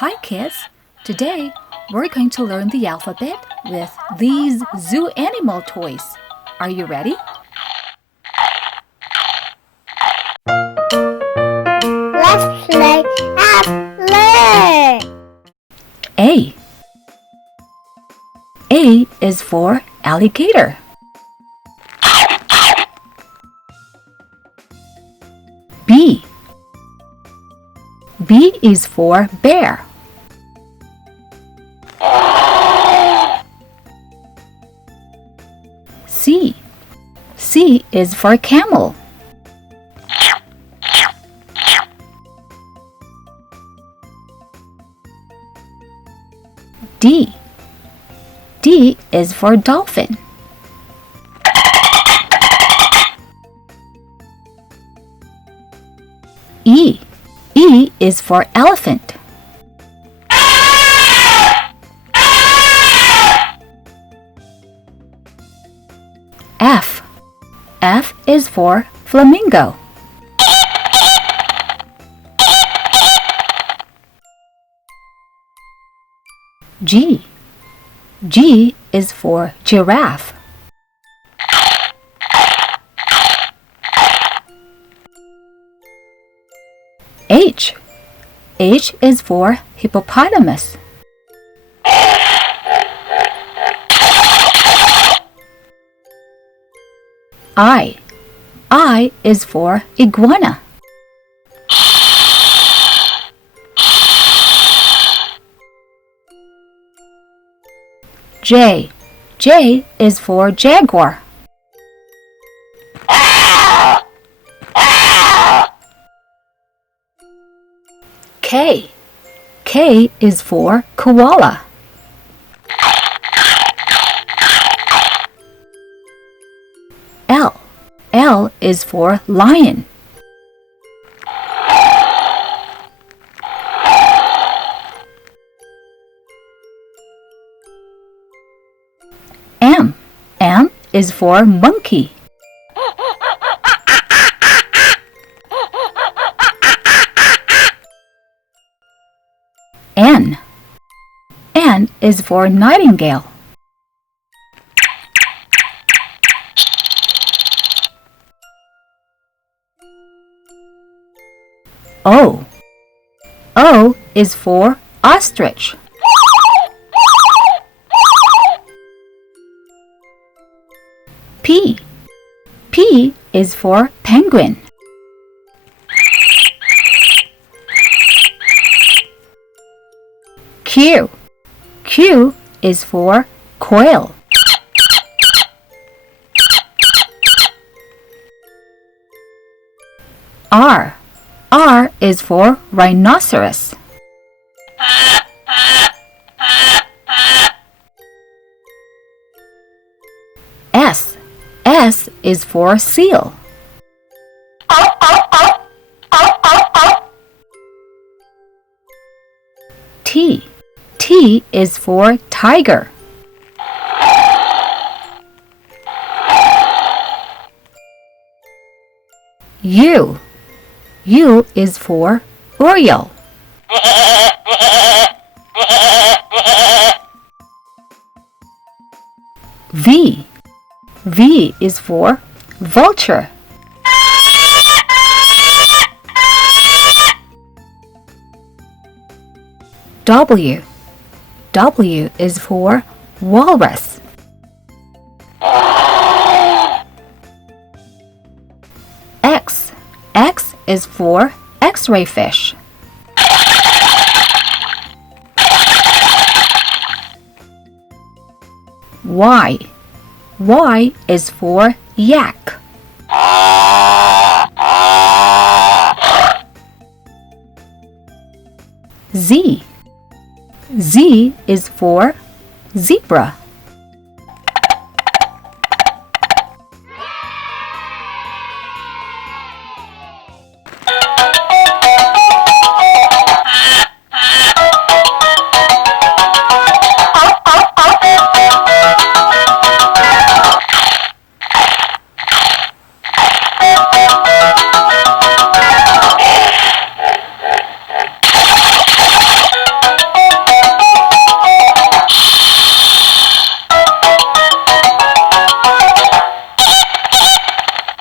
Hi kids! Today we're going to learn the alphabet with these zoo animal toys. Are you ready? Let's play and learn. A. A is for alligator. B. B is for bear. C. C is for camel. D. D is for dolphin. E. E is for elephant. F. F is for flamingo. G. G is for giraffe. H. H is for hippopotamus. I. I is for iguana. J. J is for jaguar. K. K is for koala. L. L is for lion. M. M is for monkey. N. N is for nightingale. O. O is for ostrich. P. P is for penguin. Q. Q is for quail. R. R is for rhinoceros. S. S is for seal. T. T is for tiger. U. U is for oriole. V. V is for vulture. W. W is for walrus. X. X is for X-ray fish. Y. Y is for yak. Z. Z is for zebra.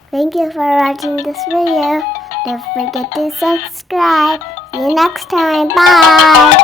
Thank you for watching this video. Don't forget to subscribe. See you next time. Bye.